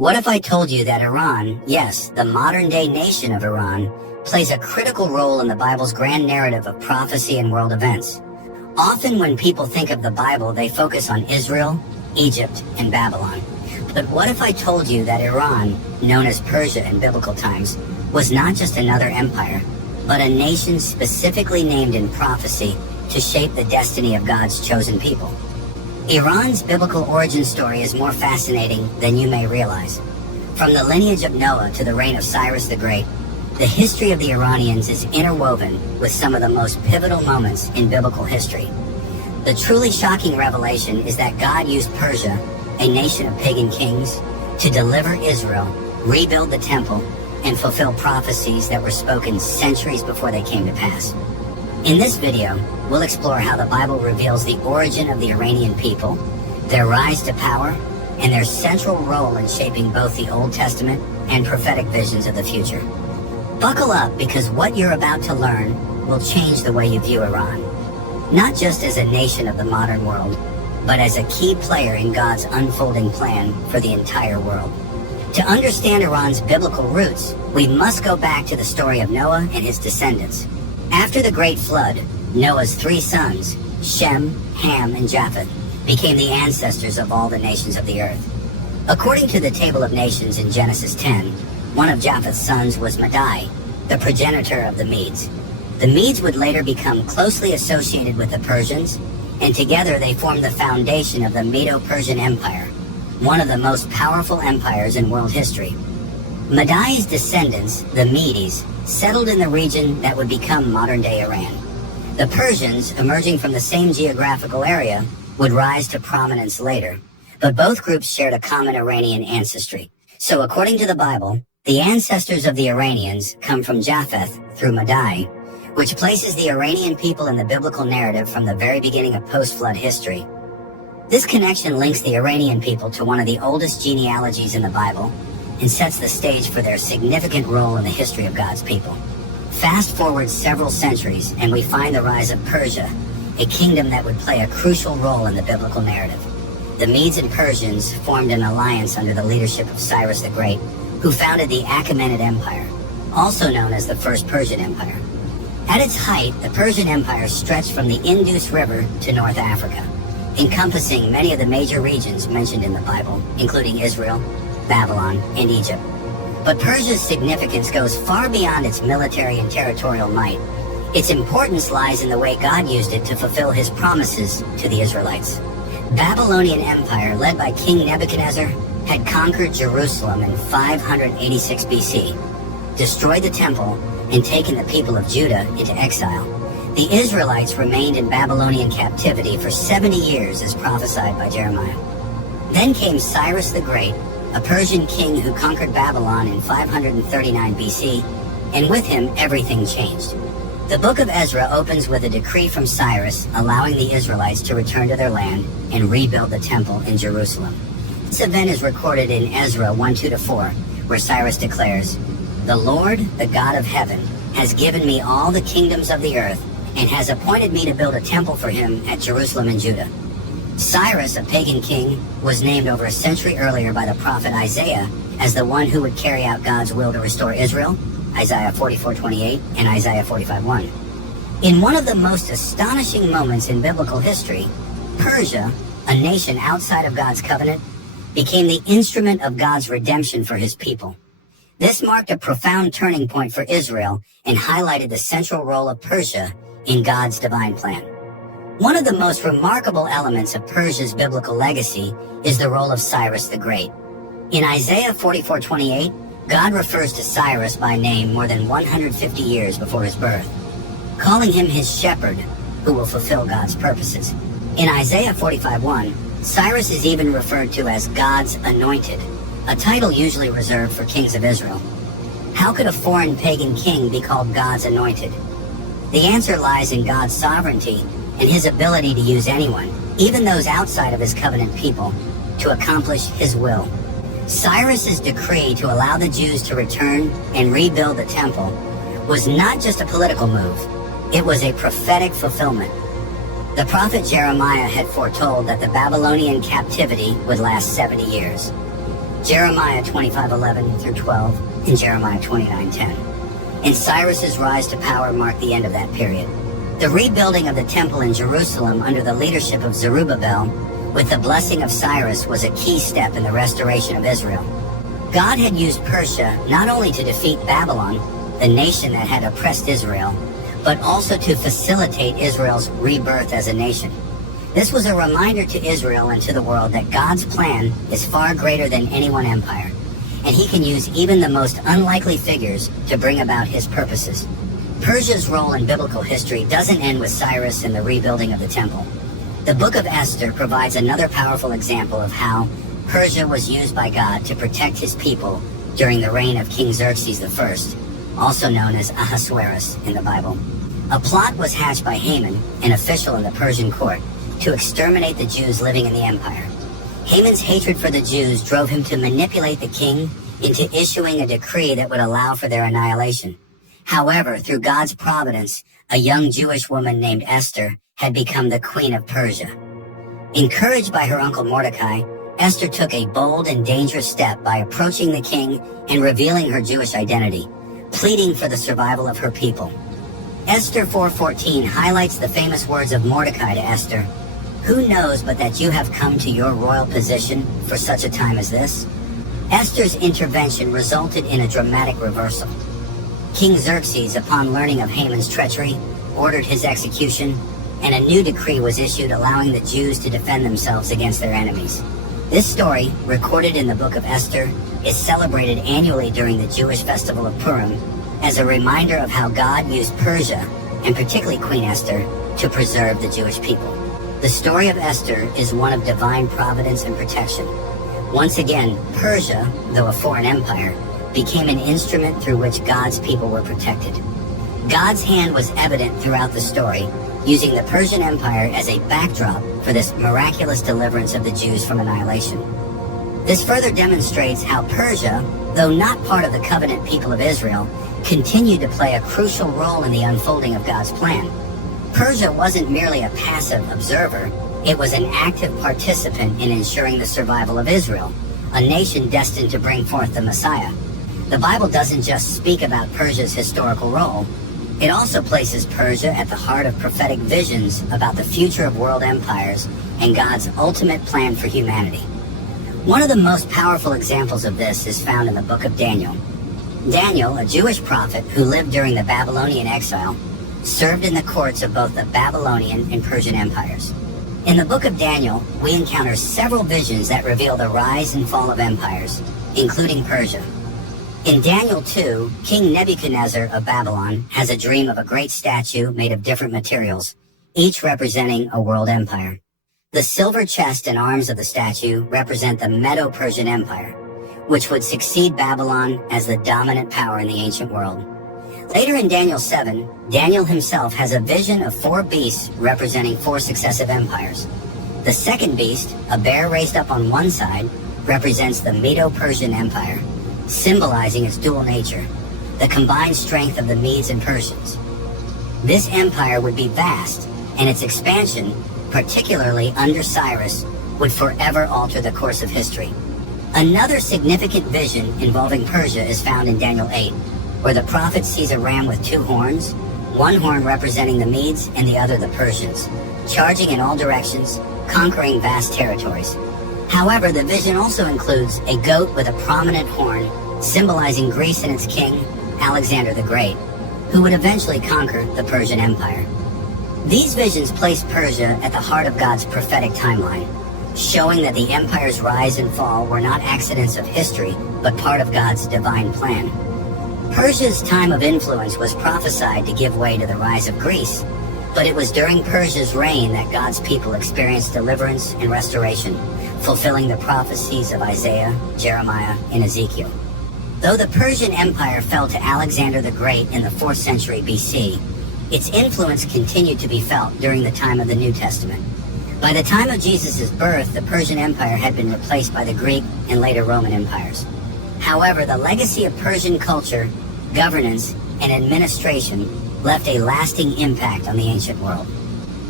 What if I told you that Iran, yes, the modern-day nation of Iran, plays a critical role in the Bible's grand narrative of prophecy and world events? Often when people think of the Bible, they focus on Israel, Egypt, and Babylon. But what if I told you that Iran, known as Persia in biblical times, was not just another empire, but a nation specifically named in prophecy to shape the destiny of God's chosen people? Iran's biblical origin story is more fascinating than you may realize. From the lineage of Noah to the reign of Cyrus the Great, the history of the Iranians is interwoven with some of the most pivotal moments in biblical history. The truly shocking revelation is that God used Persia, a nation of pagan kings, to deliver Israel, rebuild the temple, and fulfill prophecies that were spoken centuries before they came to pass. In this video, we'll explore how the Bible reveals the origin of the Iranian people, their rise to power, and their central role in shaping both the Old Testament and prophetic visions of the future. Buckle up, because what you're about to learn will change the way you view Iran, not just as a nation of the modern world, but as a key player in God's unfolding plan for the entire world. To understand Iran's biblical roots, we must go back to the story of Noah and his descendants. After the Great Flood, Noah's three sons, Shem, Ham, and Japheth, became the ancestors of all the nations of the earth. According to the Table of Nations in Genesis 10, one of Japheth's sons was Madai, the progenitor of the Medes. The Medes would later become closely associated with the Persians, and together they formed the foundation of the Medo-Persian Empire, one of the most powerful empires in world history. Madai's descendants, the Medes, settled in the region that would become modern-day Iran. The Persians, emerging from the same geographical area, would rise to prominence later, but both groups shared a common Iranian ancestry. So according to the Bible, the ancestors of the Iranians come from Japheth through Madai, which places the Iranian people in the biblical narrative from the very beginning of post-flood history. This connection links the Iranian people to one of the oldest genealogies in the Bible and sets the stage for their significant role in the history of God's people. Fast forward several centuries, and we find the rise of Persia, a kingdom that would play a crucial role in the biblical narrative. The Medes and Persians formed an alliance under the leadership of Cyrus the Great, who founded the Achaemenid Empire, also known as the First Persian Empire. At its height, the Persian Empire stretched from the Indus River to North Africa, encompassing many of the major regions mentioned in the Bible, including Israel, Babylon, and Egypt. But Persia's significance goes far beyond its military and territorial might. Its importance lies in the way God used it to fulfill his promises to the Israelites. Babylonian Empire, led by King Nebuchadnezzar, had conquered Jerusalem in 586 BC, destroyed the temple, and taken the people of Judah into exile. The Israelites remained in Babylonian captivity for 70 years, as prophesied by Jeremiah. Then came Cyrus the Great, a Persian king who conquered Babylon in 539 BC, and with him everything changed. The book of Ezra opens with a decree from Cyrus allowing the Israelites to return to their land and rebuild the temple in Jerusalem. This event is recorded in Ezra 1:2-4, where Cyrus declares, "The Lord, the God of heaven, has given me all the kingdoms of the earth and has appointed me to build a temple for him at Jerusalem in Judah." Cyrus, a pagan king, was named over a century earlier by the prophet Isaiah as the one who would carry out God's will to restore Israel, Isaiah 44:28 and Isaiah 45:1. In one of the most astonishing moments in biblical history, Persia, a nation outside of God's covenant, became the instrument of God's redemption for his people. This marked a profound turning point for Israel and highlighted the central role of Persia in God's divine plan. One of the most remarkable elements of Persia's biblical legacy is the role of Cyrus the Great. In Isaiah 44:28, God refers to Cyrus by name more than 150 years before his birth, calling him his shepherd who will fulfill God's purposes. In Isaiah 45:1, Cyrus is even referred to as God's anointed, a title usually reserved for kings of Israel. How could a foreign pagan king be called God's anointed? The answer lies in God's sovereignty and his ability to use anyone, even those outside of his covenant people, to accomplish his will. Cyrus's decree to allow the Jews to return and rebuild the temple was not just a political move, it was a prophetic fulfillment. The prophet Jeremiah had foretold that the Babylonian captivity would last 70 years. Jeremiah 25:11 through 12, and Jeremiah 29:10. And Cyrus's rise to power marked the end of that period. The rebuilding of the temple in Jerusalem under the leadership of Zerubbabel, with the blessing of Cyrus, was a key step in the restoration of Israel. God had used Persia not only to defeat Babylon, the nation that had oppressed Israel, but also to facilitate Israel's rebirth as a nation. This was a reminder to Israel and to the world that God's plan is far greater than any one empire, and he can use even the most unlikely figures to bring about his purposes. Persia's role in biblical history doesn't end with Cyrus and the rebuilding of the temple. The book of Esther provides another powerful example of how Persia was used by God to protect his people during the reign of King Xerxes I, also known as Ahasuerus in the Bible. A plot was hatched by Haman, an official in the Persian court, to exterminate the Jews living in the empire. Haman's hatred for the Jews drove him to manipulate the king into issuing a decree that would allow for their annihilation. However, through God's providence, a young Jewish woman named Esther had become the queen of Persia. Encouraged by her uncle Mordecai, Esther took a bold and dangerous step by approaching the king and revealing her Jewish identity, pleading for the survival of her people. Esther 4:14 highlights the famous words of Mordecai to Esther, "Who knows but that you have come to your royal position for such a time as this?" Esther's intervention resulted in a dramatic reversal. King Xerxes, upon learning of Haman's treachery, ordered his execution, and a new decree was issued allowing the Jews to defend themselves against their enemies. This story, recorded in the book of Esther, is celebrated annually during the Jewish festival of Purim as a reminder of how God used Persia, and particularly Queen Esther, to preserve the Jewish people. The story of Esther is one of divine providence and protection. Once again, Persia, though a foreign empire, became an instrument through which God's people were protected. God's hand was evident throughout the story, using the Persian Empire as a backdrop for this miraculous deliverance of the Jews from annihilation. This further demonstrates how Persia, though not part of the covenant people of Israel, continued to play a crucial role in the unfolding of God's plan. Persia wasn't merely a passive observer, it was an active participant in ensuring the survival of Israel, a nation destined to bring forth the Messiah. The Bible doesn't just speak about Persia's historical role, it also places Persia at the heart of prophetic visions about the future of world empires and God's ultimate plan for humanity. One of the most powerful examples of this is found in the book of Daniel. Daniel, a Jewish prophet who lived during the Babylonian exile, served in the courts of both the Babylonian and Persian empires. In the book of Daniel, we encounter several visions that reveal the rise and fall of empires, including Persia. In Daniel 2, King Nebuchadnezzar of Babylon has a dream of a great statue made of different materials, each representing a world empire. The silver chest and arms of the statue represent the Medo-Persian Empire, which would succeed Babylon as the dominant power in the ancient world. Later in Daniel 7, Daniel himself has a vision of 4 beasts representing 4 successive empires. The second beast, a bear raised up on one side, represents the Medo-Persian Empire, symbolizing its dual nature, the combined strength of the Medes and Persians. This empire would be vast, and its expansion, particularly under Cyrus, would forever alter the course of history. Another significant vision involving Persia is found in Daniel 8, where the prophet sees a ram with 2 horns, one horn representing the Medes and the other the Persians, charging in all directions, conquering vast territories. However, the vision also includes a goat with a prominent horn, symbolizing Greece and its king, Alexander the Great, who would eventually conquer the Persian Empire. These visions place Persia at the heart of God's prophetic timeline, showing that the empire's rise and fall were not accidents of history, but part of God's divine plan. Persia's time of influence was prophesied to give way to the rise of Greece, but it was during Persia's reign that God's people experienced deliverance and restoration, fulfilling the prophecies of Isaiah, Jeremiah, and Ezekiel. Though the Persian Empire fell to Alexander the Great in the 4th century BC, its influence continued to be felt during the time of the New Testament. By the time of Jesus' birth, the Persian Empire had been replaced by the Greek and later Roman empires. However, the legacy of Persian culture, governance, and administration left a lasting impact on the ancient world.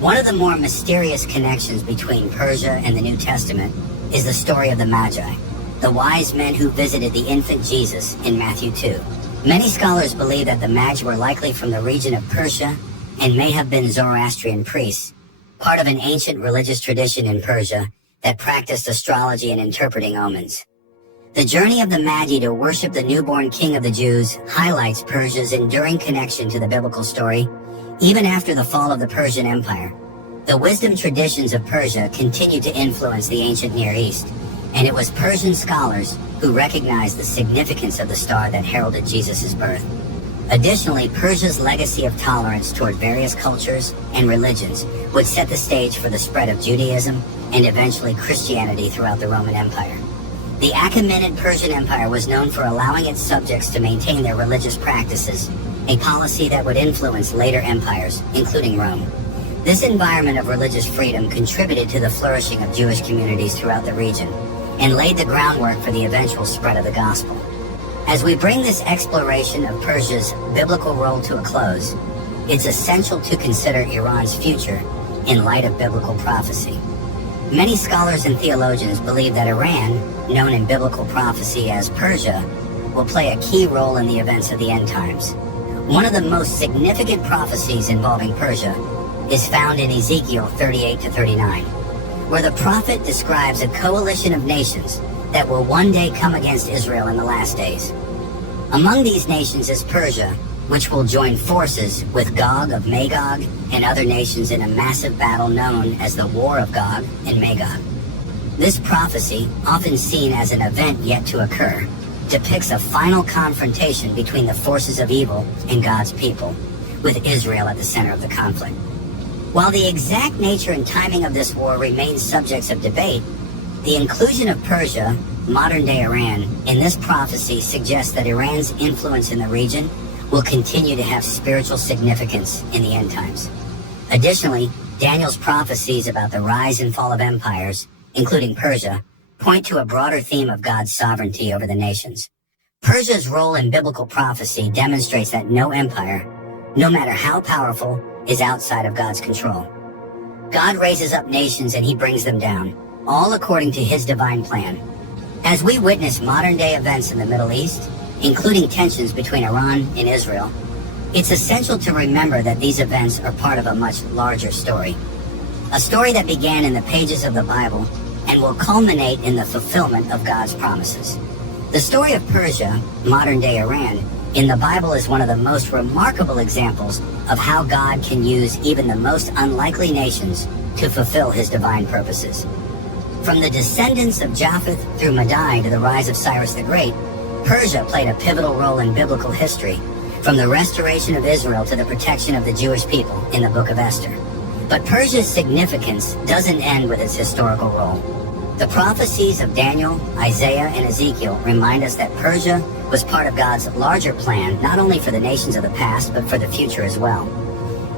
One of the more mysterious connections between Persia and the New Testament is the story of the Magi. the wise men who visited the infant Jesus in Matthew 2. Many scholars believe that the Magi were likely from the region of Persia and may have been Zoroastrian priests, part of an ancient religious tradition in Persia that practiced astrology and interpreting omens. The journey of the Magi to worship the newborn king of the Jews highlights Persia's enduring connection to the biblical story, even after the fall of the Persian Empire. The wisdom traditions of Persia continued to influence the ancient Near East, and it was Persian scholars who recognized the significance of the star that heralded Jesus' birth. Additionally, Persia's legacy of tolerance toward various cultures and religions would set the stage for the spread of Judaism and eventually Christianity throughout the Roman Empire. The Achaemenid Persian Empire was known for allowing its subjects to maintain their religious practices, a policy that would influence later empires, including Rome. This environment of religious freedom contributed to the flourishing of Jewish communities throughout the region and laid the groundwork for the eventual spread of the gospel. As we bring this exploration of Persia's biblical role to a close, it's essential to consider Iran's future in light of biblical prophecy. Many scholars and theologians believe that Iran, known in biblical prophecy as Persia, will play a key role in the events of the end times. One of the most significant prophecies involving Persia is found in Ezekiel 38-39, where the prophet describes a coalition of nations that will one day come against Israel in the last days. Among these nations is Persia, which will join forces with Gog of Magog and other nations in a massive battle known as the War of Gog and Magog. This prophecy, often seen as an event yet to occur, depicts a final confrontation between the forces of evil and God's people, with Israel at the center of the conflict. While the exact nature and timing of this war remains subjects of debate, the inclusion of Persia, modern-day Iran, in this prophecy suggests that Iran's influence in the region will continue to have spiritual significance in the end times. Additionally, Daniel's prophecies about the rise and fall of empires, including Persia, point to a broader theme of God's sovereignty over the nations. Persia's role in biblical prophecy demonstrates that no empire, no matter how powerful, is outside of God's control. God raises up nations and he brings them down, all according to his divine plan. As we witness modern-day events in the Middle East, including tensions between Iran and Israel, it's essential to remember that these events are part of a much larger story. A story that began in the pages of the Bible and will culminate in the fulfillment of God's promises. The story of Persia, modern-day Iran, in the Bible is one of the most remarkable examples of how God can use even the most unlikely nations to fulfill his divine purposes. From the descendants of Japheth through Madai to the rise of Cyrus the Great, Persia played a pivotal role in biblical history, from the restoration of Israel to the protection of the Jewish people in the book of Esther. But Persia's significance doesn't end with its historical role. The prophecies of Daniel, Isaiah, and Ezekiel remind us that Persia was part of God's larger plan, not only for the nations of the past, but for the future as well.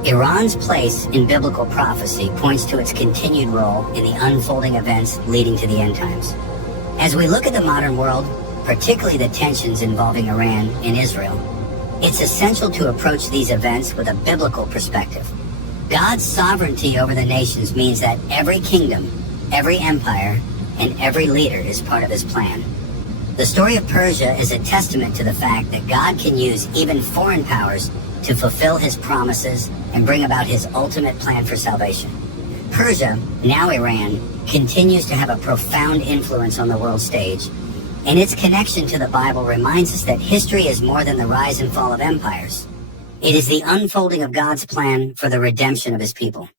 Iran's place in biblical prophecy points to its continued role in the unfolding events leading to the end times. As we look at the modern world, particularly the tensions involving Iran and Israel, it's essential to approach these events with a biblical perspective. God's sovereignty over the nations means that every kingdom, every empire, and every leader is part of his plan. The story of Persia is a testament to the fact that God can use even foreign powers to fulfill his promises and bring about his ultimate plan for salvation. Persia, now Iran, continues to have a profound influence on the world stage, and its connection to the Bible reminds us that history is more than the rise and fall of empires. It is the unfolding of God's plan for the redemption of his people.